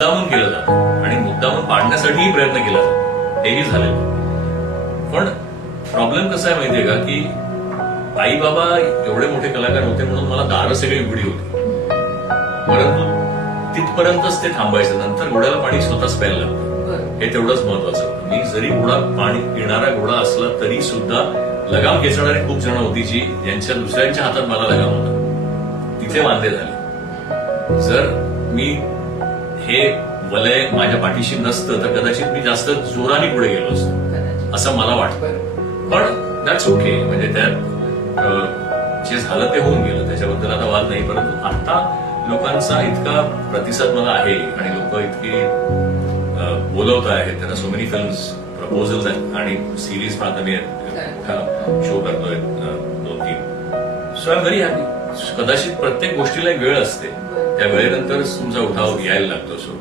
मुद्दामून केलं जातं. आणि मुद्दामून पाडण्यासाठीही प्रयत्न केला जातो. हेही झालेलं पण प्रॉब्लेम कसा आहे माहितीये का? की आई बाबा एवढे मोठे कलाकार होते म्हणून मला दारं सगळी उघडी होती. परंतु तिथपर्यंतच ते थांबायचं. नंतर घोड्याला पाणी स्वतःच प्यायला लागतं. हे तेवढंच महत्वाचं. होतं मी जरी घोडा पाणी पिणारा घोडा असला तरी सुद्धा लगाम खेचणारे खूप जण होती जी ज्यांच्या दुसऱ्यांच्या हातात मला लगाम होता. तिथे वांदे झाले. जर मी हे वलय माझ्या पाठीशी नसतं तर कदाचित मी जास्त जोराने पुढे गेलो असतो. असं मला वाटतं. पण दॅट्स ओके म्हणजे त्यात जे झालं ते होऊन गेलं. त्याच्याबद्दल आता वाद नाही परंतु आता लोकांचा इतका प्रतिसाद मला आहे आणि लोक इतकी बोलवत आहेत. त्यांना सो मेनी फिल्म प्रपोजल्स आहेत आणि सिरीज पण आता मी शो करतोय दोन तीन सो आय व्हेरी हॅपी कदाचित प्रत्येक गोष्टीला एक वेळ असते. त्या वेळेनंतरच तुमचा उठाव यायला लागतो सो